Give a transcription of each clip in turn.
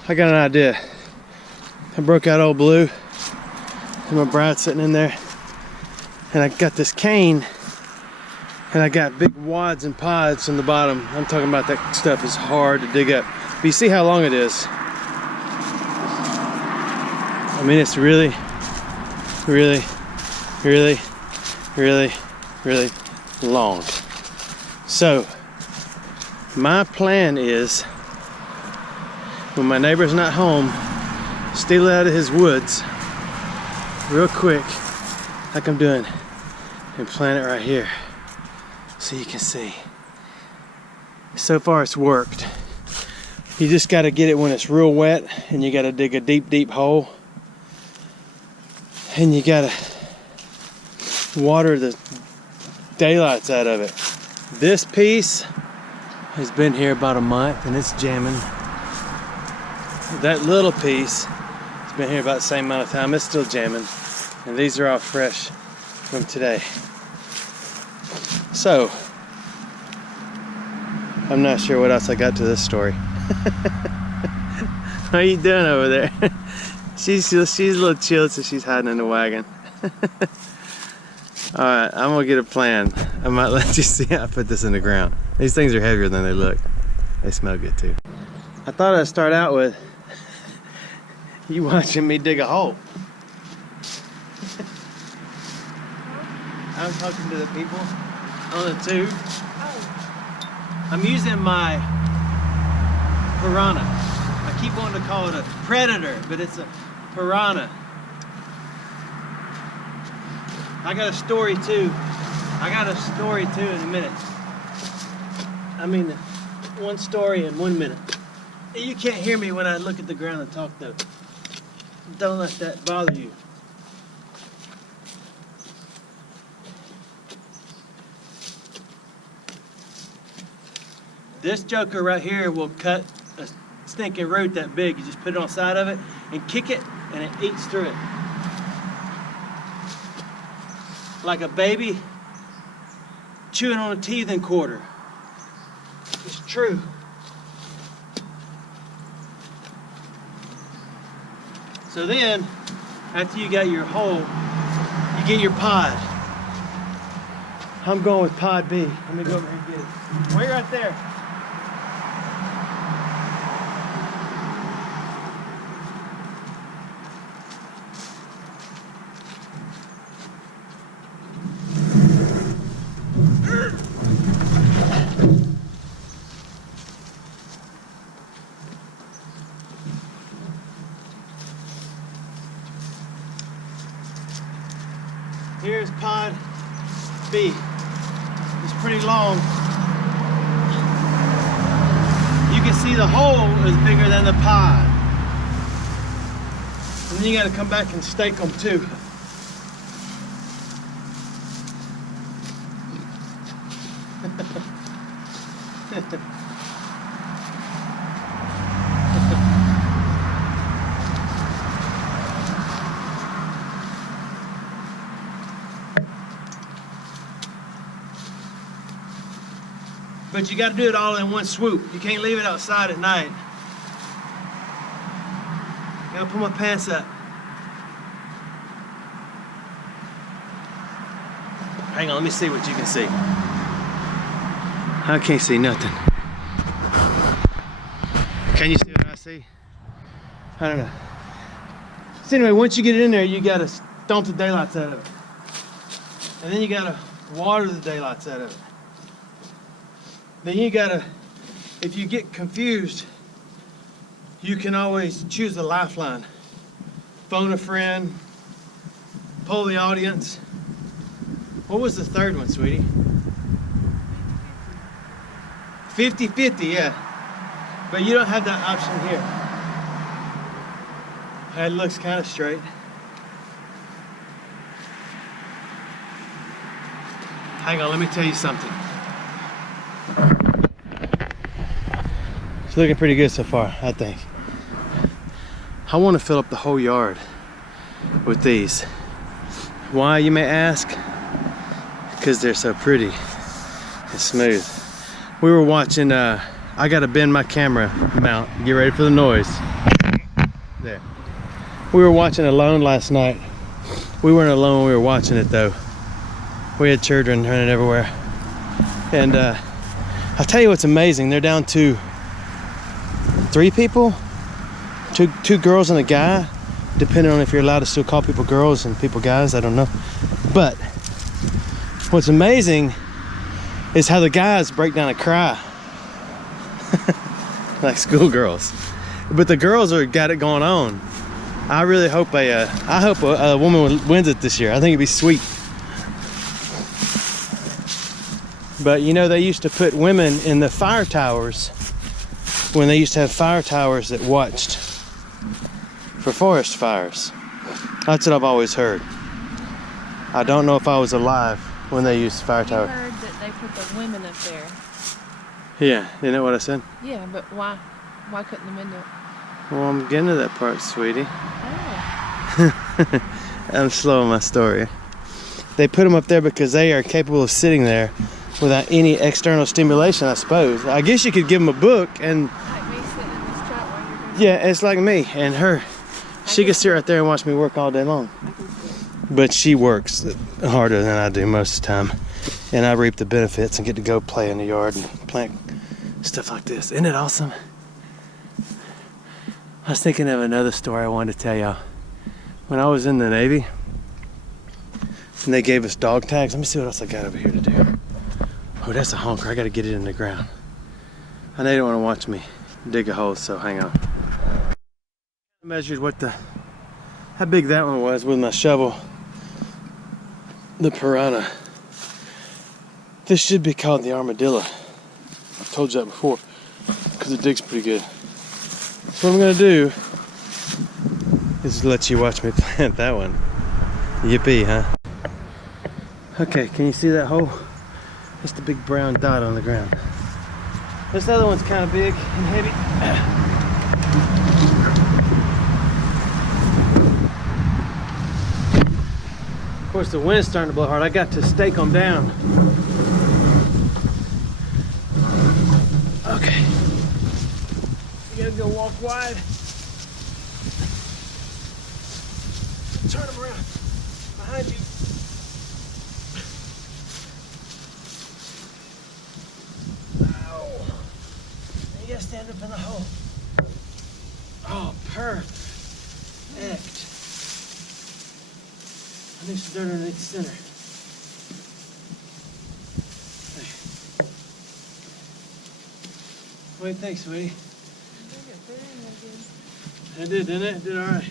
I got an idea. I broke out old blue and my brad's sitting in there, and I got this cane and I got big wads and pods on the bottom. I'm talking about that stuff is hard to dig up, but you see how long it is. I mean, it's really long. So my plan is, when my neighbor's not home, steal it out of his woods real quick, like I'm doing, and plant it right here so you can see. So far it's worked. You just got to get it when it's real wet, and you got to dig a deep hole, and you got to water the daylights out of it. This piece has been here about a month and it's jamming. That little piece has been here about the same amount of time. It's still jamming. And these are all fresh from today. So, I'm not sure what else I got to this story. How you doing over there? She's a little chilled, so she's hiding in the wagon. Alright, I'm gonna get a plan. I might let you see how I put this in the ground. These things are heavier than they look. They smell good too. I thought I'd start out with you watching me dig a hole. I'm talking to the people on the tube. I'm using my piranha. I keep wanting to call it a predator, but it's a piranha. I got a story too. I got a story too in a minute. I mean, one story in 1 minute. You can't hear me when I look at the ground and talk though. Don't let that bother you. This joker right here will cut a stinking root that big. You just put it on the side of it and kick it, and it eats through it. Like a baby chewing on a teething quarter. It's true. So then, after you got your hole, you get your pod. I'm going with pod B. Let me go over here and get it. Wait right there. Here's pod B. It's pretty long. You can see the hole is bigger than the pod. And then you got to come back and stake them too. But you got to do it all in one swoop. You can't leave it outside at night. Gotta put my pants up. Hang on, let me see what you can see. I can't see nothing. Can you see what I see? I don't know. So anyway, once you get it in there, you gotta stomp the daylights out of it. And then you gotta water the daylights out of it. Then you gotta, if you get confused, you can always choose a lifeline. Phone a friend, poll the audience. What was the third one, sweetie? 50-50, yeah. But you don't have that option here. That looks kind of straight. Hang on, let me tell you something. It's looking pretty good so far, I think. I want to fill up the whole yard with these. Why, you may ask? Because they're so pretty and smooth. We were watching I gotta bend my camera mount. Get ready for the noise. There. We were watching Alone last night. We weren't alone when we were watching it though. We had children running everywhere. And I'll tell you what's amazing. They're down to 3 people. Two girls and a guy. Depending on if you're allowed to still call people girls and people guys, I don't know. But what's amazing is how the guys break down and cry. Like schoolgirls. But the girls are got it going on. I really hope a woman wins it this year. I think it'd be sweet. But you know, they used to put women in the fire towers when they used to have fire towers that watched for forest fires. That's what I've always heard. I don't know if I was alive when they used fire tower. I heard that they put the women up there. Yeah, isn't that what I said? Yeah, but why? Why couldn't the men do it? Well, I'm getting to that part, sweetie. Oh. I'm slow in my story. They put them up there because they are capable of sitting there without any external stimulation, I suppose. I guess you could give them a book and... Like me sitting in this truck while you're doing Yeah, it's like me and her. She can sit right there and watch me work all day long. But she works harder than I do most of the time. And I reap the benefits and get to go play in the yard and plant stuff like this. Isn't it awesome? I was thinking of another story I wanted to tell y'all. When I was in the Navy, and they gave us dog tags. Let me see what else I got over here to do. Oh, that's a honker. I gotta get it in the ground. I know you don't want to watch me dig a hole, so hang on. I measured how big that one was with my shovel. The piranha. This should be called the armadillo. I've told you that before, because it digs pretty good. So what I'm gonna do is let you watch me plant that one. Yippee, huh? Okay, can you see that hole? That's the big brown dot on the ground. This other one's kind of big and heavy. Of course, the wind's starting to blow hard. I got to stake them down. Okay. You gotta go walk wide. Turn them around. Behind you. Ow. You gotta stand up in the hole. Oh, perfect. I need some dirt underneath the center. What do you think, sweetie? It did, didn't it? It did all right.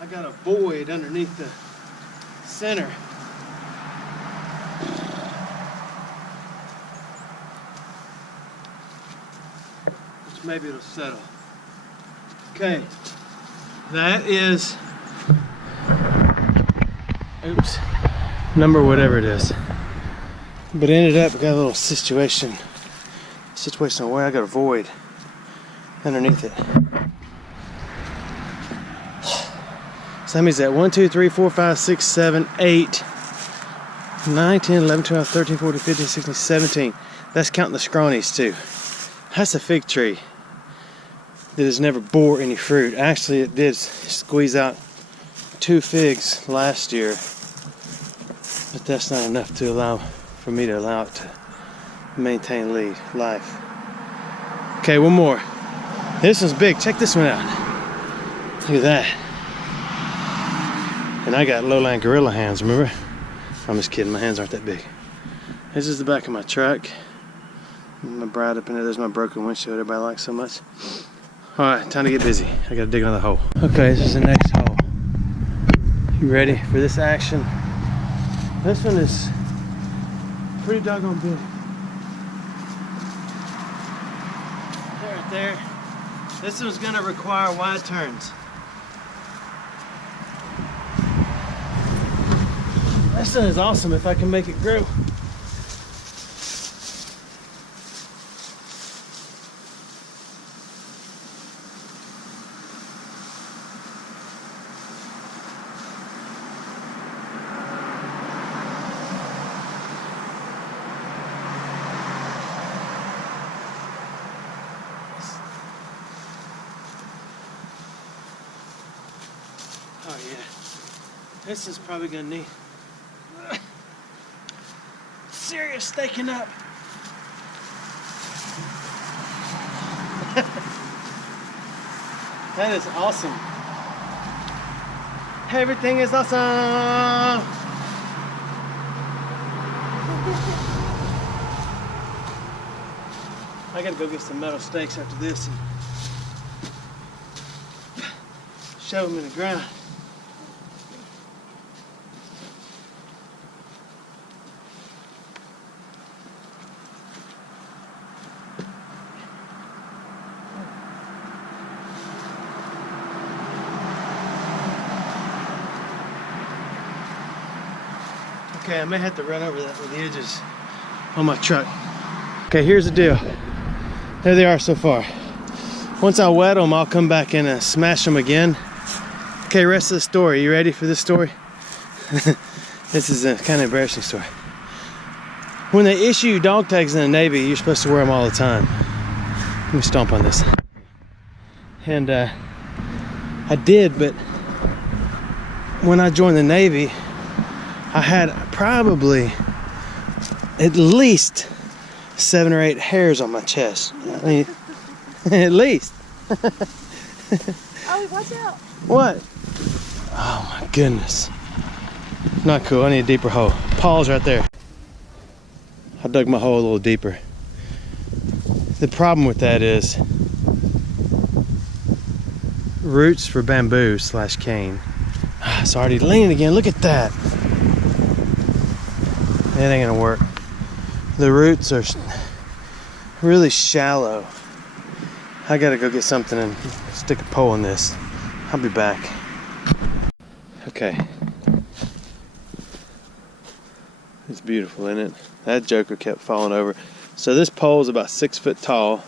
I got a void underneath the center. Which maybe it'll settle. Okay. That is, oops, number whatever it is. But ended up, got a little situation where I got a void underneath it. So that means that 1, 2, 3, 4, 5, 6, 7, 8, 9, 10, 11, 12, 13, 14, 15, 16, 17. That's counting the scrawnies too. That's a fig tree that has never bore any fruit. Actually, it did squeeze out 2 figs last year, but that's not enough to for me to allow it to maintain life. Okay, one more. This one's big. Check this one out. Look at that. And I got lowland gorilla hands, remember? I'm just kidding, my hands aren't that big. This is the back of my truck. My bride up in there, there's my broken windshield everybody likes so much. All right, time to get busy. I gotta dig another hole. Okay, this is the next hole. You ready for this action? This one is pretty doggone big. right there. This one's gonna require wide turns. This one is awesome if I can make it grow. Oh yeah, this is probably gonna need serious staking up. That is awesome. Everything is awesome. I gotta go get some metal stakes after this and shove them in the ground. Okay, I may have to run over that with the edges on my truck. Okay, here's the deal. There they are so far. Once I wet them, I'll come back and smash them again. Okay, rest of the story. You ready for this story? This is a kind of embarrassing story. When they issue dog tags in the Navy, you're supposed to wear them all the time. Let me stomp on this. And I did, but when I joined the Navy, I had probably at least 7 or 8 hairs on my chest. I mean, at least. Oh, watch out. What? Oh my goodness. Not cool. I need a deeper hole. Paul's right there. I dug my hole a little deeper. The problem with that is roots for bamboo / cane. It's already leaning again. Look at that. It ain't gonna work. The roots are really shallow. I gotta go get something and stick a pole in this. I'll be back. Okay. It's beautiful, isn't it? That joker kept falling over. So this pole is about 6 foot tall.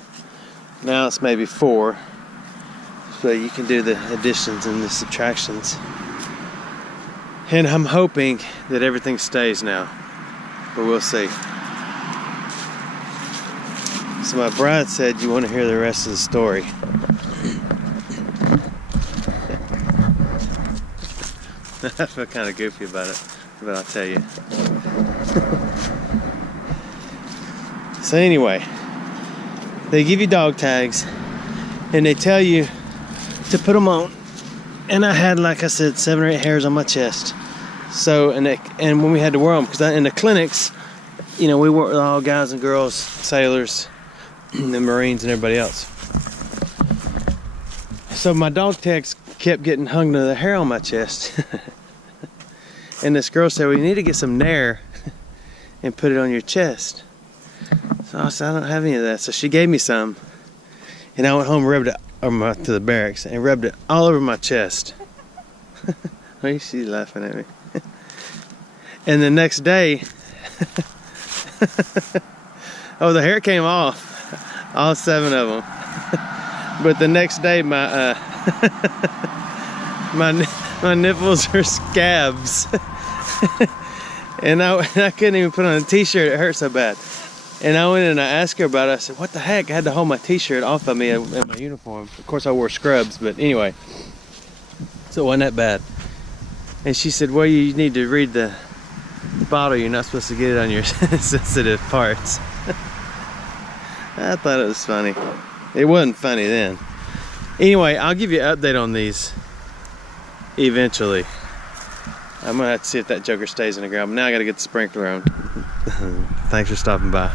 Now it's maybe 4. So you can do the additions and the subtractions. And I'm hoping that everything stays now. But we'll see. So my bride said, you want to hear the rest of the story. I feel kind of goofy about it, but I'll tell you. So anyway, they give you dog tags and they tell you to put them on. And I had, like I said, 7 or 8 hairs on my chest. So, and when we had to wear them, because in the clinics, you know, we work with all guys and girls, sailors, and the Marines and everybody else. So my dog tags kept getting hung to the hair on my chest. And this girl said, well, you need to get some Nair and put it on your chest. So I said, I don't have any of that. So she gave me some. And I went home and rubbed it to the barracks and rubbed it all over my chest. Why is she laughing at me? And the next day, oh, the hair came off, all 7 of them. But the next day, my my nipples were scabs, and I couldn't even put on a t-shirt. It hurt so bad. And I went and I asked her about it. I said, "What the heck?" I had to hold my t-shirt off of me in my uniform. Of course, I wore scrubs, but anyway, so it wasn't that bad. And she said, "Well, you need to read the bottle. You're not supposed to get it on your sensitive parts." I thought it was funny. It wasn't funny then. Anyway, I'll give you an update on these eventually. I'm gonna have to see if that joker stays in the ground. But now I gotta get the sprinkler on. Thanks for stopping by.